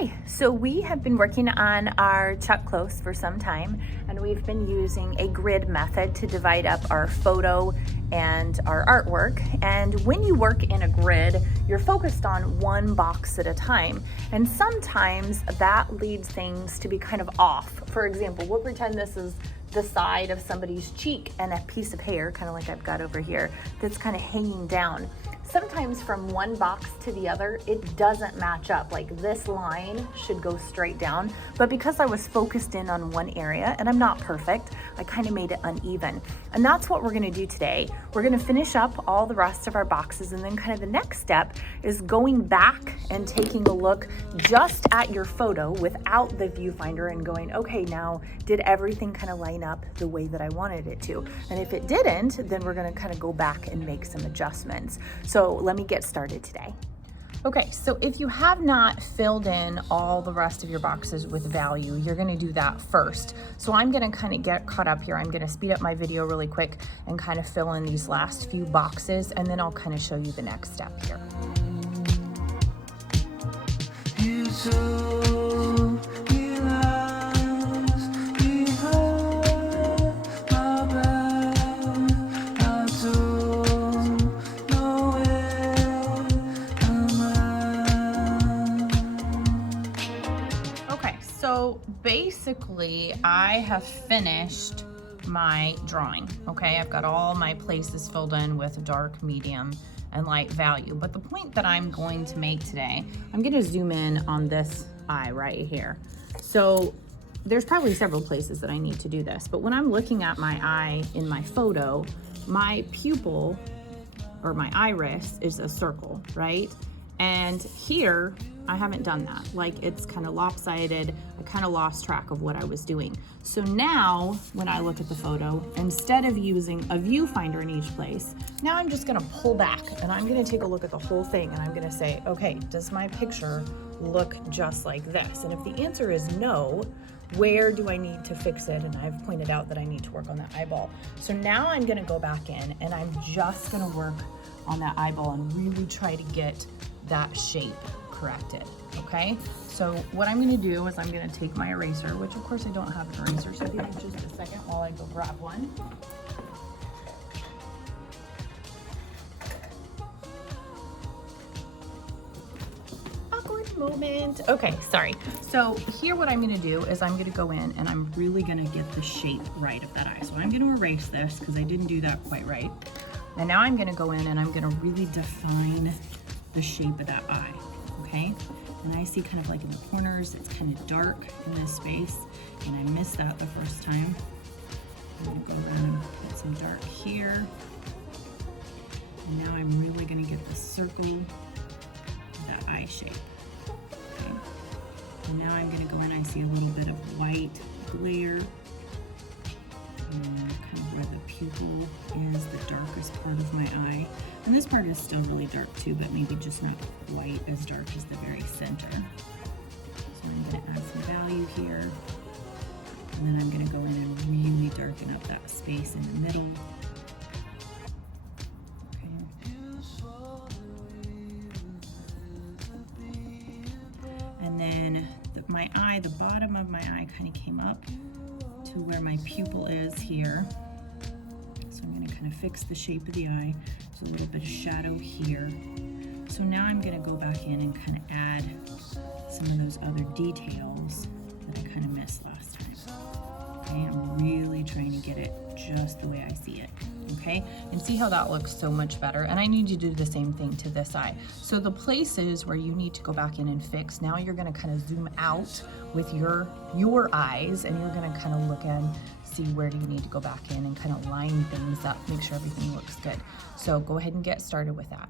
Hi, so we have been working on our Chuck Close for some time, and we've been using a grid method to divide up our photo and our artwork. And when you work in a grid, you're focused on one box at a time, and sometimes that leads things to be kind of off. For example, we'll pretend this is the side of somebody's cheek and a piece of hair, kind of like I've got over here, that's kind of hanging down. Sometimes from one box to the other, it doesn't match up. Like this line should go straight down, but because I was focused in on one area, and I'm not perfect, I kind of made it uneven. And that's what we're gonna do today. We're gonna finish up all the rest of our boxes, and then kind of the next step is going back and taking a look just at your photo without the viewfinder and going, okay, now did everything kind of line up the way that I wanted it to? And if it didn't, then we're gonna kind of go back and make some adjustments. So let me get started today. Okay, so if you have not filled in all the rest of your boxes with value, you're gonna do that first. So I'm gonna kind of get caught up here. I'm gonna speed up my video really quick and kind of fill in these last few boxes, and then I'll kind of show you the next step here. So basically I have finished my drawing. Okay, I've got all my places filled in with dark, medium, and light value. But the point that I'm going to make today, I'm going to zoom in on this eye right here. So there's probably several places that I need to do this, but when I'm looking at my eye in my photo, my pupil or my iris is a circle, right? And here, I haven't done that. Like, it's kind of lopsided. I kind of lost track of what I was doing. So now, when I look at the photo, instead of using a viewfinder in each place, now I'm just gonna pull back and I'm gonna take a look at the whole thing, and I'm gonna say, okay, does my picture look just like this? And if the answer is no, where do I need to fix it? And I've pointed out that I need to work on that eyeball. So now I'm gonna go back in and I'm just gonna work on that eyeball and really try to get that shape corrected, okay? So what I'm gonna do is I'm gonna take my eraser, which of course I don't have an eraser, so give me just a second while I go grab one. Awkward moment. Okay, sorry. So here what I'm gonna do is I'm gonna go in and I'm really gonna get the shape right of that eye. So I'm gonna erase this because I didn't do that quite right. And now I'm gonna go in and I'm gonna really define the shape of that eye, okay? And I see kind of like in the corners, it's kind of dark in this space, and I missed that the first time. I'm gonna go around and put some dark here. And now I'm really gonna get the circle of that eye shape, okay? And now I'm gonna go in, I see a little bit of white glare, and kind of where the pupil is, the darkest part of my eye. And this part is still really dark too, but maybe just not quite as dark as the very center. So I'm gonna add some value here. And then I'm gonna go in and really darken up that space in the middle. Okay. And then my eye, the bottom of my eye kind of came up to where my pupil is here. So I'm gonna kind of fix the shape of the eye. There's a little bit of shadow here. So now I'm gonna go back in and kind of add some of those other details that I kind of missed last time. Okay, I'm really trying to get it just the way I see it, okay? And see how that looks so much better? And I need you to do the same thing to this eye. So the places where you need to go back in and fix, now you're gonna kind of zoom out with your eyes, and you're gonna kind of look and see where do you need to go back in and kind of line things up, make sure everything looks good. So go ahead and get started with that.